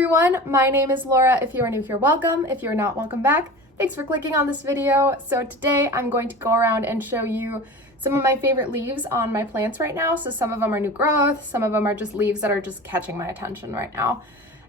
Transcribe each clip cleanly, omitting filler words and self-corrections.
everyone, my name is Laura. If you are new here, welcome. If you're not, welcome back. Thanks for clicking on this video. So today I'm going to go around and show you some of my favorite leaves on my plants right now. So some of them are new growth, some of them are just leaves that are just catching my attention right now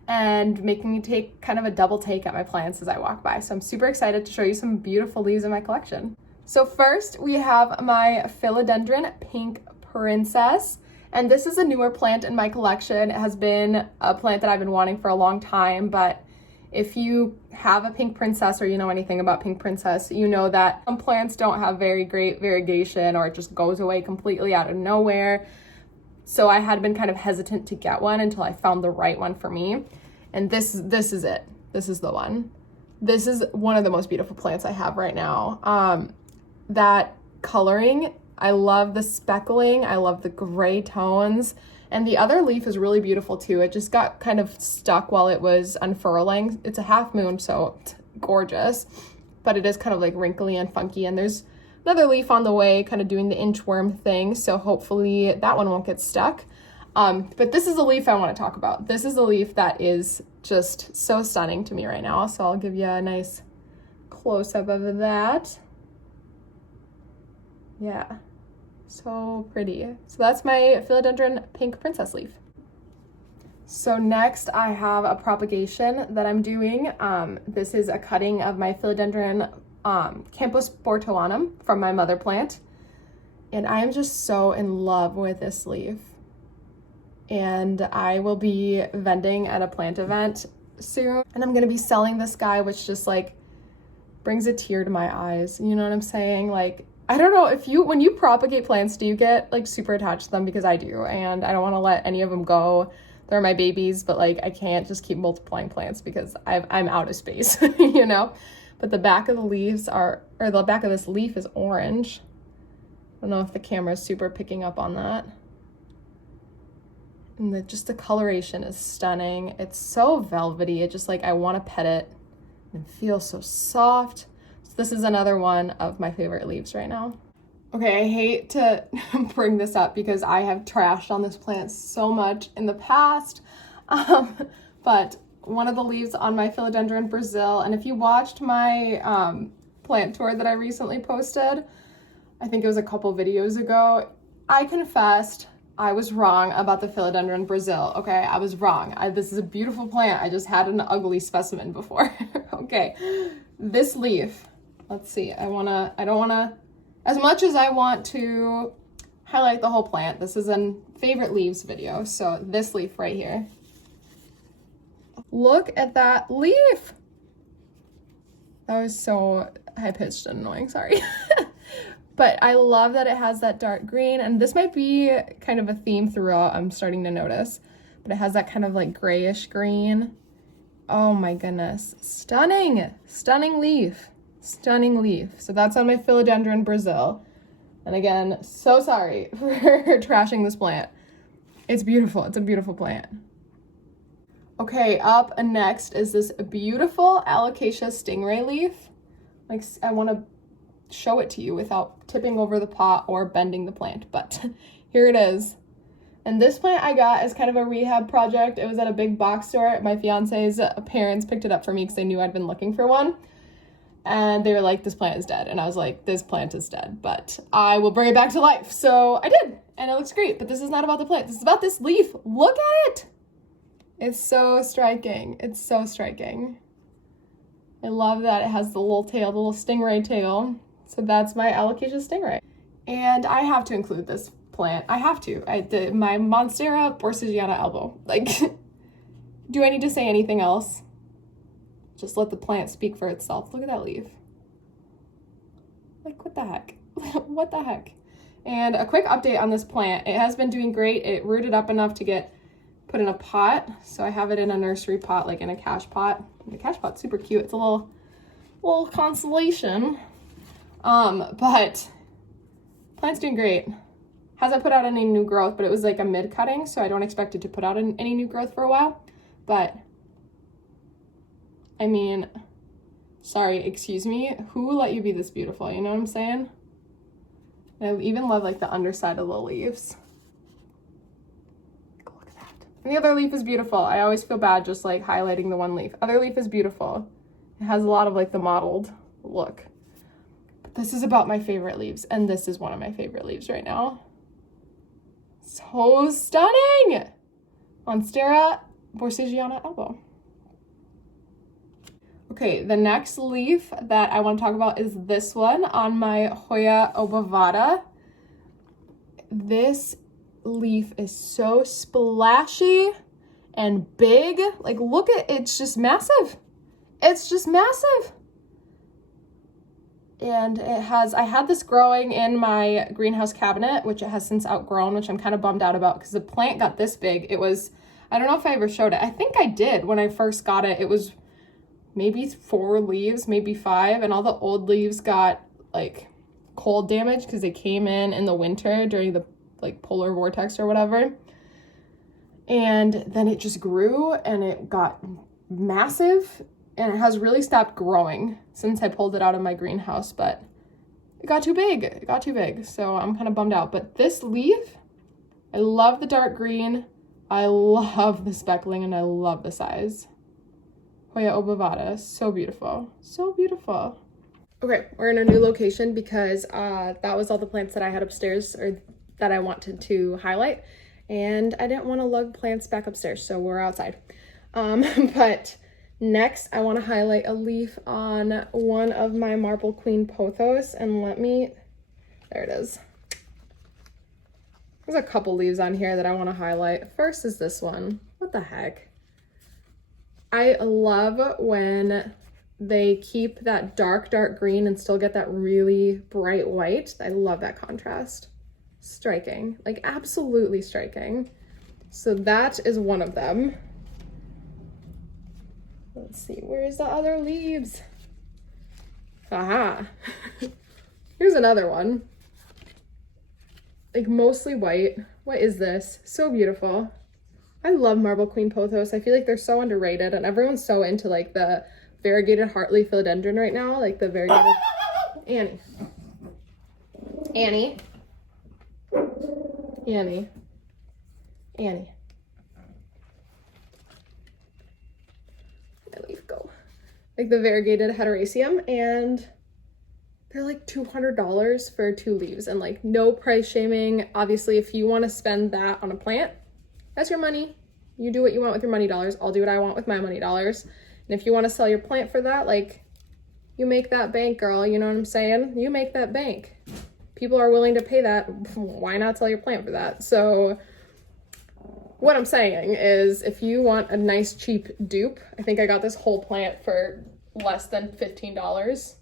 and making me take kind of a double take at my plants as I walk by. So I'm super excited to show you some beautiful leaves in my collection. So first we have my Philodendron Pink Princess. And this is a newer plant in my collection. It has been a plant that I've been wanting for a long time, but if you have a pink princess or you know anything about pink princess, you know that some plants don't have very great variegation or it just goes away completely out of nowhere. So I had been kind of hesitant to get one until I found the right one for me. And this is it. This is the one. This is one of the most beautiful plants I have right now. That coloring, I love the speckling, I love the gray tones, and the other leaf is really beautiful too. It just got kind of stuck while it was unfurling. It's a half moon, so it's gorgeous, but it is kind of like wrinkly and funky, and there's another leaf on the way kind of doing the inchworm thing, so hopefully that one won't get stuck. But this is the leaf I want to talk about. This is the leaf that is just so stunning to me right now, so I'll give you a nice close-up of that. Yeah. So pretty. So that's my Philodendron Pink Princess leaf. So next I have a propagation that I'm doing. This is a cutting of my Philodendron Campos Bortowanum from my mother plant. And I am just so in love with this leaf. And I will be vending at a plant event soon. And I'm gonna be selling this guy, which just like brings a tear to my eyes. You know what I'm saying? Like, I don't know if when you propagate plants, do you get like super attached to them? Because I do, and I don't want to let any of them go. They're my babies, but like I can't just keep multiplying plants because I'm out of space, you know? But the back of the leaves the back of this leaf is orange. I don't know if the camera is super picking up on that. And just the coloration is stunning. It's so velvety. It just like, I want to pet it and it feels so soft. This is another one of my favorite leaves right now. Okay, I hate to bring this up because I have trashed on this plant so much in the past, but one of the leaves on my Philodendron Brasil, and if you watched my plant tour that I recently posted, I think it was a couple videos ago, I confessed I was wrong about the Philodendron Brasil. Okay, I was wrong. This is a beautiful plant. I just had an ugly specimen before. Okay, this leaf. Let's see, I don't wanna, as much as I want to highlight the whole plant, this is a favorite leaves video, so this leaf right here. Look at that leaf. That was so high-pitched and annoying, sorry. But I love that it has that dark green, and this might be kind of a theme throughout, I'm starting to notice, but it has that kind of like grayish green. Oh my goodness, stunning, stunning leaf. Stunning leaf. So that's on my Philodendron Brasil. And again, so sorry for trashing this plant. It's beautiful. It's a beautiful plant. Okay, up next is this beautiful Alocasia Stingray leaf. Like, I want to show it to you without tipping over the pot or bending the plant, but here it is. And this plant I got as kind of a rehab project. It was at a big box store. My fiance's parents picked it up for me because they knew I'd been looking for one. And they were like, this plant is dead. And I was like, this plant is dead, but I will bring it back to life. So I did, and it looks great, but this is not about the plant. This is about this leaf. Look at it. It's so striking. It's so striking. I love that it has the little tail, the little stingray tail. So that's my Alocasia Stingray. And I have to include this plant. I have to. My Monstera Borsigiana elbow. Like, do I need to say anything else? Just let the plant speak for itself. Look at that leaf. Like, what the heck? What the heck? And a quick update on this plant. It has been doing great. It rooted up enough to get put in a pot. So I have it in a nursery pot, like in a cash pot. And the cash pot's super cute. It's a little constellation. But plant's doing great. Hasn't put out any new growth, but it was like a mid cutting, so I don't expect it to put out any new growth for a while. But I mean, sorry, excuse me, who let you be this beautiful? You know what I'm saying? And I even love like the underside of the leaves. Look at that. And the other leaf is beautiful. I always feel bad just like highlighting the one leaf. Other leaf is beautiful. It has a lot of like the mottled look. But this is about my favorite leaves, and this is one of my favorite leaves right now. So stunning! Monstera borsigiana elbow. Okay, the next leaf that I want to talk about is this one on my Hoya obavada. This leaf is so splashy and big. Like, look at it, it's just massive. It's just massive. And it has, I had this growing in my greenhouse cabinet, which it has since outgrown, which I'm kind of bummed out about because the plant got this big. It was, I don't know if I ever showed it. I think I did when I first got it. It was maybe 4 leaves, maybe 5, and all the old leaves got like cold damage because they came in the winter during the like polar vortex or whatever. And then it just grew and it got massive, and it has really stopped growing since I pulled it out of my greenhouse, but it got too big. It got too big, so I'm kind of bummed out. But this leaf, I love the dark green, I love the speckling, and I love the size. Hoya obavada, so beautiful, so beautiful. Okay, we're in a new location because that was all the plants that I had upstairs, or that I wanted to highlight, and I didn't want to lug plants back upstairs, so we're outside. But next I want to highlight a leaf on one of my Marble Queen Pothos, and there it is. There's a couple leaves on here that I want to highlight. First is this one. What the heck? I love when they keep that dark green and still get that really bright white. I love that contrast. Striking, like absolutely striking. So that is one of them. Let's see, where's the other leaves? Aha. Here's another one. Like mostly white. What is this? So beautiful. I love Marble Queen Pothos. I feel like they're so underrated, and everyone's so into like the variegated heartleaf philodendron right now, like the variegated Annie. My leaf go. Like the variegated heteroecium, and they're like $200 for 2 leaves, and like no price shaming. Obviously, if you want to spend that on a plant, that's your money. You do what you want with your money dollars. I'll do what I want with my money dollars. And if you want to sell your plant for that, like, you make that bank, girl. You know what I'm saying? You make that bank. People are willing to pay that. Why not sell your plant for that? So what I'm saying is, if you want a nice cheap dupe, I think I got this whole plant for less than $15.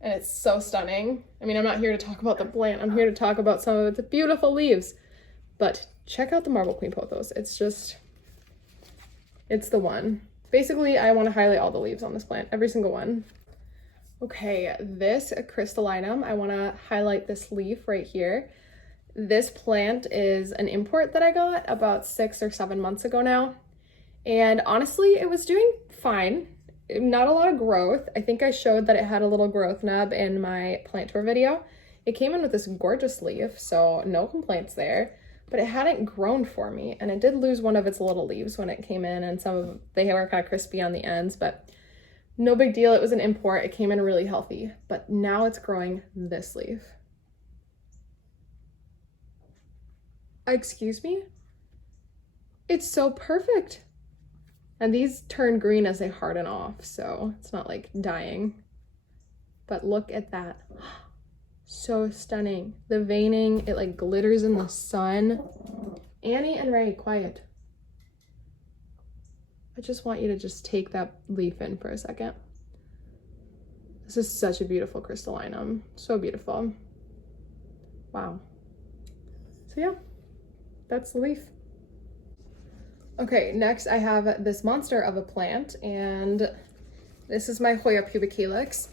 And it's so stunning. I mean, I'm not here to talk about the plant. I'm here to talk about some of its beautiful leaves. But check out the Marble Queen Pothos. It's the one. Basically, I want to highlight all the leaves on this plant, every single one. Okay, this Crystallinum, I want to highlight this leaf right here. This plant is an import that I got about 6 or 7 months ago now. And honestly, it was doing fine. Not a lot of growth. I think I showed that it had a little growth nub in my plant tour video. It came in with this gorgeous leaf, so no complaints there. But it hadn't grown for me, and it did lose one of its little leaves when it came in, and they were kind of crispy on the ends, but no big deal. It was an import. It came in really healthy, but now it's growing this leaf. Excuse me? It's so perfect. And these turn green as they harden off, so it's not like dying. But look at that. So stunning. The veining, it like glitters in the sun. Annie and Ray, quiet. I just want you to just take that leaf in for a second. This is such a beautiful crystallinum. So beautiful. Wow. So yeah, that's the leaf. Okay, next I have this monster of a plant, and this is my Hoya pubicalyx.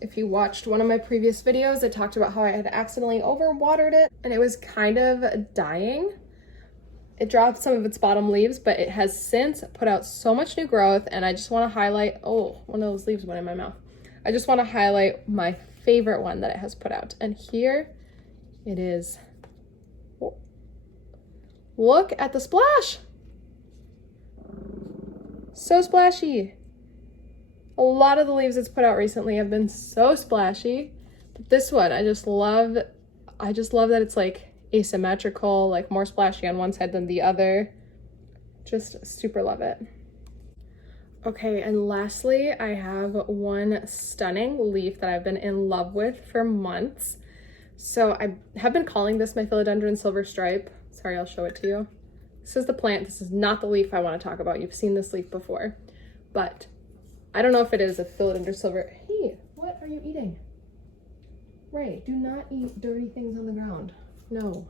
If you watched one of my previous videos, I talked about how I had accidentally overwatered it and it was kind of dying. It dropped some of its bottom leaves, but it has since put out so much new growth, and I just want to highlight, oh, one of those leaves went in my mouth. I just want to highlight my favorite one that it has put out, and here it is. Oh. Look at the splash. So splashy. A lot of the leaves it's put out recently have been so splashy. But this one, I just love that it's like asymmetrical, like more splashy on one side than the other. Just super love it. Okay, and lastly, I have one stunning leaf that I've been in love with for months. So I have been calling this my Philodendron silver stripe. Sorry, I'll show it to you. This is the plant. This is not the leaf I want to talk about. You've seen this leaf before, but I don't know if it is a Philodendron silver. Hey, what are you eating? Ray, do not eat dirty things on the ground. No.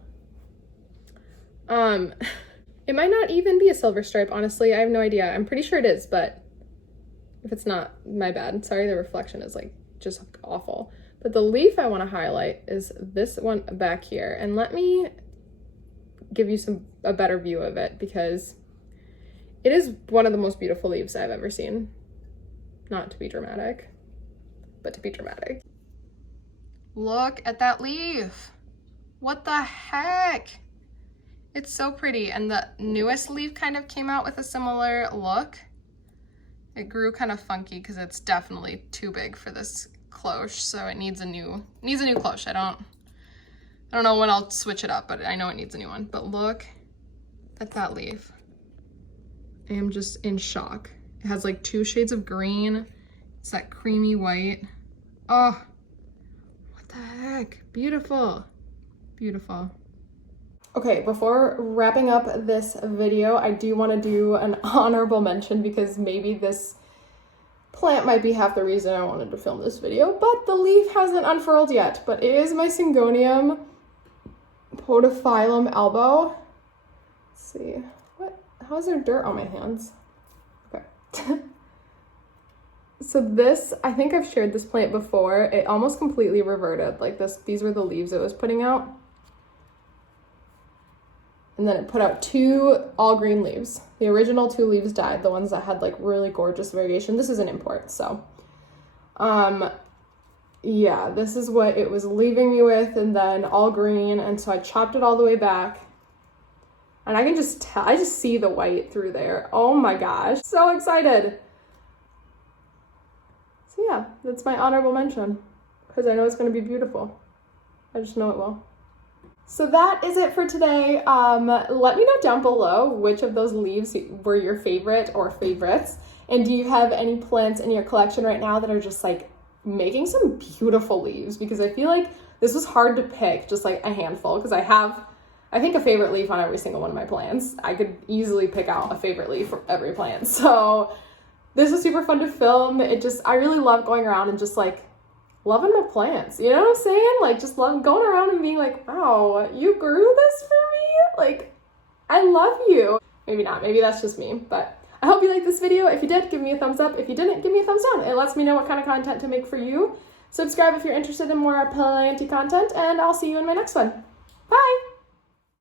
It might not even be a silver stripe, honestly. I have no idea. I'm pretty sure it is, but if it's not, my bad. Sorry, the reflection is like just awful. But the leaf I want to highlight is this one back here. And let me give you a better view of it because it is one of the most beautiful leaves I've ever seen. Not to be dramatic, but to be dramatic. Look at that leaf. What the heck? It's so pretty. And the newest leaf kind of came out with a similar look. It grew kind of funky because it's definitely too big for this cloche, so it needs a new cloche. I don't know when I'll switch it up, but I know it needs a new one. But look at that leaf. I am just in shock. It has like 2 shades of green. It's that creamy white. Oh, what the heck? Beautiful, beautiful. Okay, before wrapping up this video, I do want to do an honorable mention because maybe this plant might be half the reason I wanted to film this video, but the leaf hasn't unfurled yet, but it is my Syngonium Pothos elbow. Let's see, how is there dirt on my hands? Okay. So this, I think I've shared this plant before. It almost completely reverted. Like these were the leaves it was putting out. And then it put out 2 all green leaves. The original 2 leaves died, the ones that had like really gorgeous variegation. This is an import, so. Yeah, this is what it was leaving me with, and then all green, and so I chopped it all the way back. And I can just tell, I just see the white through there. Oh my gosh, so excited. So yeah, that's my honorable mention, because I know it's gonna be beautiful. I just know it will. So that is it for today. Let me know down below which of those leaves were your favorite or favorites. And do you have any plants in your collection right now that are just like making some beautiful leaves? Because I feel like this was hard to pick, just like a handful, because I have, I think, a favorite leaf on every single one of my plants. I could easily pick out a favorite leaf from every plant. So this was super fun to film. I really love going around and just like loving my plants, you know what I'm saying? Like just love going around and being like, wow, you grew this for me? Like, I love you. Maybe not, maybe that's just me, but I hope you liked this video. If you did, give me a thumbs up. If you didn't, give me a thumbs down. It lets me know what kind of content to make for you. Subscribe if you're interested in more planty content, and I'll see you in my next one. Bye!